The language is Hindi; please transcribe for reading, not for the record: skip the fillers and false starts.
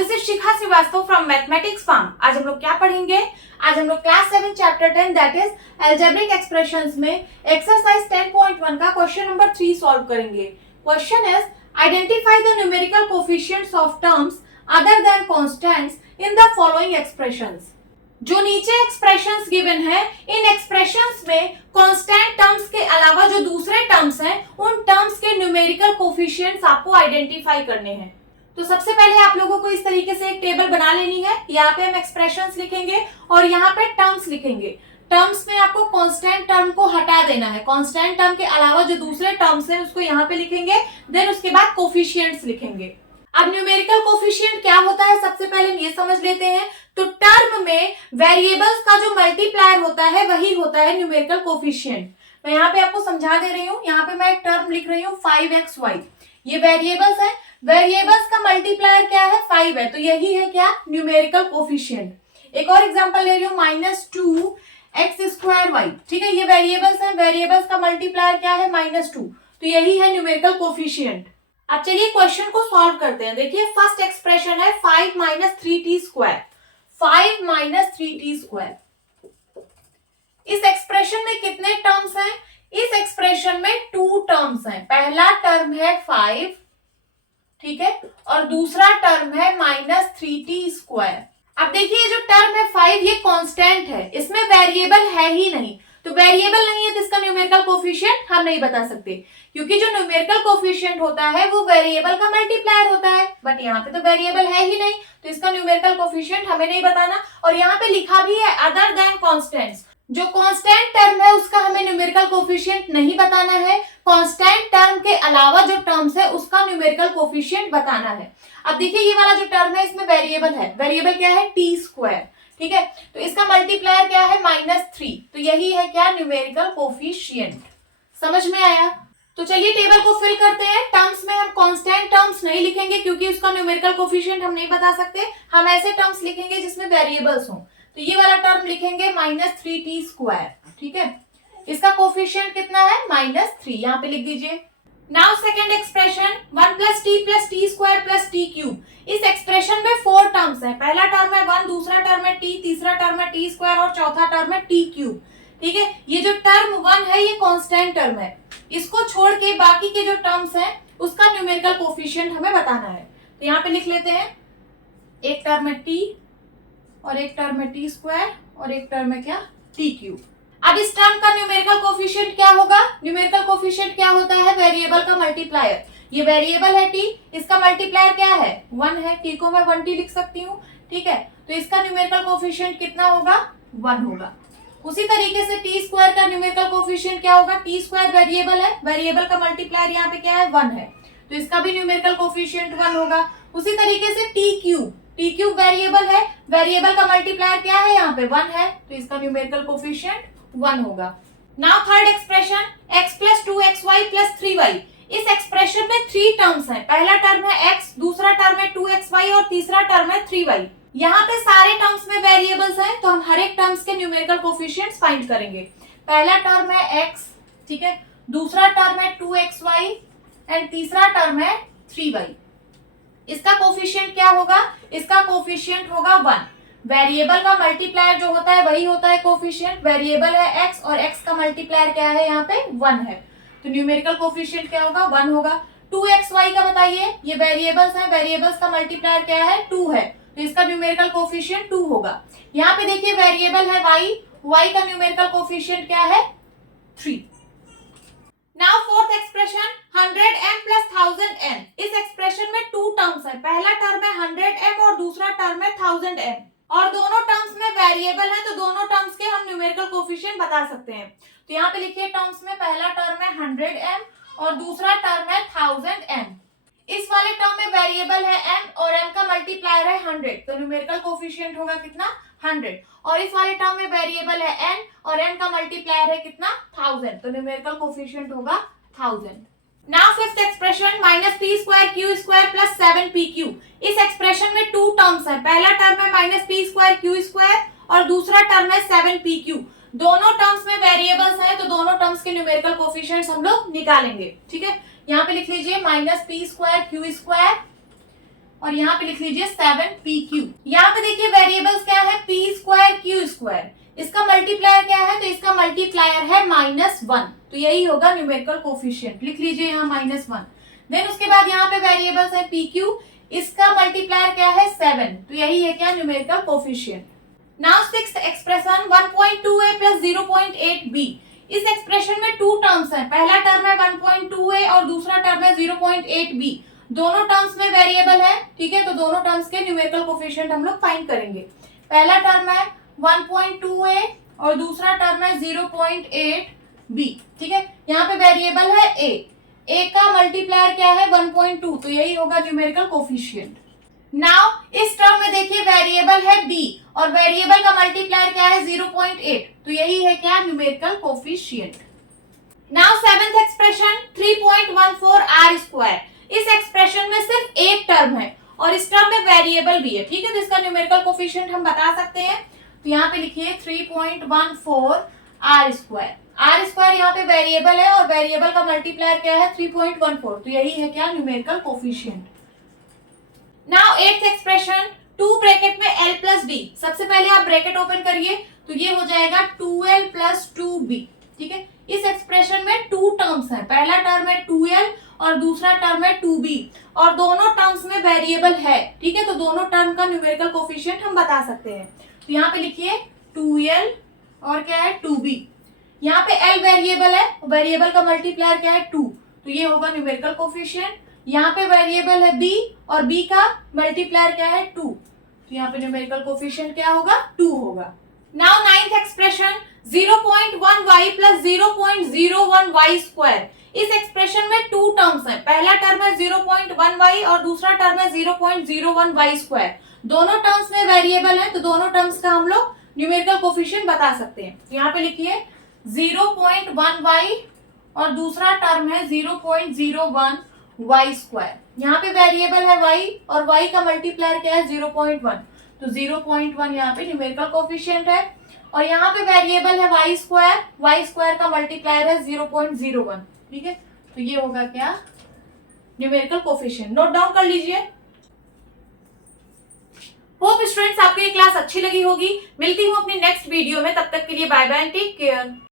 This is Shikha Srivastava from mathematics farm. आज हम लोग क्या पढ़ेंगे? आज हम लोग class 7 chapter 10 that is algebraic expressions में एक्सरसाइज 10.1 का क्वेश्चन नंबर 3 सॉल्व करेंगे। Question is identify the numerical coefficients of terms other than constants in the following expressions. जो नीचे एक्सप्रेशंस गिवन है, इन एक्सप्रेशंस में कांस्टेंट टर्म्स के अलावा जो दूसरे टर्म्स हैं, उन टर्म्स के न्यूमेरिकल कोफिशिएंट्स आपको आइडेंटिफाई करने हैं। तो सबसे पहले आप लोगों को इस तरीके से एक टेबल बना लेनी है। यहाँ पे हम एक्सप्रेशंस लिखेंगे और यहाँ पे टर्म्स लिखेंगे। टर्म्स में आपको कांस्टेंट टर्म को हटा देना है। कांस्टेंट टर्म के अलावा जो दूसरे टर्म्स हैं उसको यहाँ पे लिखेंगे, देन उसके बाद कोफिशिएंट्स लिखेंगे। अब न्यूमेरिकल कोफिशिएंट क्या होता है, सबसे पहले हम ये समझ लेते हैं। तो टर्म में वेरिएबल्स का जो मल्टीप्लायर होता है वही होता है न्यूमेरिकल कोफिशिएंट। मैं यहाँ पे आपको समझा दे रही हूँ। यहाँ पे मैं एक टर्म लिख रही हूँ 5xy। ये वेरिएबल्स है, वेरिएबल्स का मल्टीप्लायर क्या है? 5 है, तो यही है क्या? Numerical coefficient. एक और एग्जांपल ले रही हूँ -2x²y। ठीक है, ये वेरिएबल्स हैं, वेरिएबल्स का मल्टीप्लायर क्या है? -2, तो यही है न्यूमेरिकल कोफिशिएंट। अब चलिए क्वेश्चन को सॉल्व करते हैं। देखिए फर्स्ट एक्सप्रेशन है 5 - 3t²। 5 - 3t²। इस एक्सप्रेशन में कितने टर्म्स हैं? इस एक्सप्रेशन में 2 टर्म्स हैं। पहला टर्म है 5, ठीक है, और दूसरा टर्म है -3t²। अब देखिए जो टर्म है 5 ये कांस्टेंट है, इसमें वेरिएबल है ही नहीं। तो वेरिएबल नहीं है तो इसका न्यूमेरिकल कोफिशिएंट हम नहीं बता सकते, क्योंकि जो न्यूमेरिकल कोफिशिएंट होता है वो वेरिएबल का मल्टीप्लायर होता है। बट यहाँ पे तो वेरिएबल है ही नहीं, तो इसका न्यूमेरिकल कोफिशिएंट हमें नहीं बताना। और यहाँ पे लिखा भी है अदर देन कांस्टेंट्स। जो कांस्टेंट टर्म है उसका हमें न्यूमेरिकल कोफिशिएंट नहीं बताना है। कांस्टेंट टर्म के अलावा जो टर्म्स है उसका न्यूमेरिकल कोफिशिएंट बताना है। अब देखिए ये वाला जो टर्म है इसमें वेरिएबल है, वेरिएबल क्या है? t²। ठीक है, तो इसका मल्टीप्लायर क्या है? -3, तो यही है क्या? Numerical coefficient. समझ में आया? तो चलिए टेबल को फिल करते हैं। टर्म्स में हम कांस्टेंट टर्म्स नहीं लिखेंगे क्योंकि उसका न्यूमेरिकल कोफिशिएंट हम नहीं बता सकते। हम ऐसे टर्म्स लिखेंगे जिसमें वेरिएबल्स हो। तो ये वाला टर्म लिखेंगे -3t²। ठीक है, इसका कोफिशिएंट कितना है? -3, यहाँ पे लिख दीजिए। Now second expression 1 + t + t² + t³। इस एक्सप्रेशन में 4 टर्म्स हैं। पहला टर्म है 1, दूसरा टर्म है t, तीसरा टर्म है t² और चौथा टर्म है t³। ठीक है, ये जो टर्म 1 है ये कांस्टेंट टर्म है। इसको छोड़ के बाकी के जो टर्म्स हैं उसका न्यूमेरिकल कोफिशिएंट हमें बताना है। तो यहाँ पे लिख लेते हैं, एक टर्म है t और एक टर्म है t² और एक टर्म है क्या? t³। अब इस टर्म का न्यूमेरिकल कोफिशिएंट क्या होगा? न्यूमेरिकल कोफिशिएंट क्या होता है? वेरिएबल का मल्टीप्लायर। ये वेरिएबल है t, इसका मल्टीप्लायर क्या है? 1 है। t को मैं 1t लिख सकती हूँ। ठीक है, तो इसका न्यूमेरिकल कोफिशिएंट कितना होगा? 1 होगा। उसी तरीके से t² का न्यूमेरिकल कोफिशिएंट क्या होगा? t² वेरिएबल है, वेरिएबल का मल्टीप्लायर यहाँ पे क्या है? 1 है, तो इसका भी न्यूमेरिकल कोफिशिएंट 1 होगा। उसी तरीके से t³ वेरिएबल है, वेरिएबल का मल्टीप्लायर क्या है? यहाँ पे 1 है, तो इसका न्यूमेरिकल कोफिशिएंट 1 होगा। Now third expression x + 2xy + 3y। इस एक्सप्रेशन में 3 टर्म्स हैं। पहला टर्म है x, दूसरा टर्म है 2xy और तीसरा टर्म है 3y। यहाँ पे सारे टर्म्स में वेरिएबल्स हैं, तो हम हर एक टर्म्स के न्यूमेरिकल कोफिशिएंट्स फाइंड करेंगे। पहला टर्म है x, ठीक है, दूसरा टर्म है 2xy एंड तीसरा टर्म है 3y। इसका कोफिशिएंट क्या होगा? इसका कोफिशिएंट होगा 1। वेरिएबल का मल्टीप्लायर जो होता है वही होता है कोफिशिएंट। वेरिएबल है x और x का मल्टीप्लायर क्या है? यहाँ पे 1 है, तो न्यूमेरिकल कोफिशिएंट क्या होगा? 1 होगा। 2xy का बताइए, ये वेरिएबल्स हैं, वेरिएबल्स का मल्टीप्लायर क्या है? 2 है, तो इसका न्यूमेरिकल कोफिशिएंट 2 होगा। यहाँ पे देखिए वेरिएबल है y का न्यूमेरिकल कोफिशिएंट क्या है? 3। Now fourth expression 100m + 1000m। इस एक्सप्रेशन में 2 टर्म्स हैं। पहला टर्म है 100m और दूसरा टर्म है 1000m, और दोनों टर्म्स में वेरिएबल है, तो दोनों टर्म्स के हम न्यूमेरिकल कोफिशिएंट बता सकते हैं। तो यहाँ पे लिखिए टर्म्स में पहला टर्म है 100m और दूसरा टर्म है 1000m। इस वाले टर्म में वेरिएबल है m और m का मल्टीप्लायर है 100, तो न्यूमेरिकल कोफिशिएंट होगा कितना? 100। और इस वाले टर्म में वेरिएबल है n और n का मल्टीप्लायर है कितना? 1000, तो न्यूमेरिकल कोफिशिएंट होगा 1000। Now fifth expression -p² q² + 7pq। इस एक्सप्रेशन में 2 टर्म्स हैं। पहला टर्म है -p² q² और दूसरा टर्म है 7pq। दोनों टर्म्स में वेरिएबल्स हैं, तो दोनों टर्म्स के न्यूमेरिकल कोफिशिएंट्स हम लोग निकालेंगे। ठीक है, यहाँ पे लिख लीजिए -p² q² और यहाँ पे लिख लीजिए 7pq। यहाँ पे देखिए वेरिएबल्स क्या है, p स्क्वायर q स्क्वायर, इसका मल्टीप्लायर क्या है, तो इसका मल्टीप्लायर है -1, तो यही होगा न्यूमेरिकल कोफिशिएंट, लिख लीजिए यहाँ -1। देन उसके बाद यहाँ पे वेरिएबल्स है pq, इसका मल्टीप्लायर क्या है 7, तो यही है क्या numerical coefficient. Now sixth expression 1.2a plus 0.8b। इस एक्सप्रेशन में टू टर्म्स हैं, पहला टर्म है 1.2a और दूसरा टर्म है 0.8b। दोनों टर्म्स में वेरिएबल है, ठीक है, तो दोनों टर्म्स के न्यूमेरिकल कोफिशिएंट हम लोग फाइंड करेंगे। पहला टर्म है 1.2a और दूसरा टर्म है 0.8b, ठीक है। यहाँ पे वेरिएबल है a का मल्टीप्लायर क्या है 1.2, तो यही होगा न्यूमेरिकल कोफिशिएंट। नाउ इस टर्म में देखिए वेरिएबल है b और वेरिएबल का मल्टीप्लायर क्या है 0.8, तो यही है क्या numerical coefficient. Now seventh expression 3.14 r square. इस एक्सप्रेशन में सिर्फ एक टर्म है और इस टर्म में वेरिएबल भी है, ठीक है, तो इसका न्यूमेरिकल कोफिशिएंट हम बता सकते हैं। तो यहाँ पे लिखिए 3.14 r स्क्वायर। r स्क्वायर यहाँ पे वेरिएबल है और वेरिएबल का मल्टीप्लायर क्या है 3.14, तो यही है क्या numerical coefficient. Now eighth expression 2 bracket में l प्लस b। सबसे पहले आप ब्रैकेट ओपन करिए तो ये हो जाएगा 2l प्लस 2b, ठीक है। इस एक्सप्रेशन में टू टर्म्स हैं, पहला टर्म है 2l और दूसरा टर्म है 2b और दोनों टर्म्स में वेरिएबल है, ठीक है, तो दोनों टर्म का न्यूमेरिकल कोफिशिएंट हम बता सकते हैं। तो यहाँ पे लिखिए 2l और क्या है 2b। यहाँ पे l वेरिएबल है, वेरिएबल का मल्टीप्लायर क्या है 2, तो ये होगा न्यूमेरिकल कोफिशिएंट। यहाँ पे वेरिएबल है b और b का मल्टीप्लायर क्या है 2, तो यहाँ पे न्यूमेरिकल कोफिशिएंट क्या होगा 2 होगा। Now ninth expression 0.1y plus 0.01y square. इस एक्सप्रेशन में टू टर्म्स हैं, पहला टर्म है 0.1y और दूसरा टर्म है 0.01y स्क्वायर। दोनों टर्म्स में वेरिएबल है, तो दोनों टर्म्स का हम लोग न्यूमेरिकल कोफिशिएंट बता सकते हैं। यहाँ पे लिखिए 0.1y और दूसरा टर्म है 0.01y स्क्वायर। यहाँ पे वेरिएबल है y और y का मल्टीप्लायर क्या है 0.1, तो 0.1 यहाँ पे न्यूमेरिकल कोफिशिएंट है। और यहाँ पे वेरिएबल है y स्क्वायर का मल्टीप्लायर है 0.01, ठीक है, तो ये होगा क्या न्यूमेरिकल कोफिशिएंट। नोट डाउन कर लीजिए। होप स्टूडेंट्स आपको ये क्लास अच्छी लगी होगी। मिलती हूँ अपनी नेक्स्ट वीडियो में, तब तक के लिए बाय बाय, टेक केयर।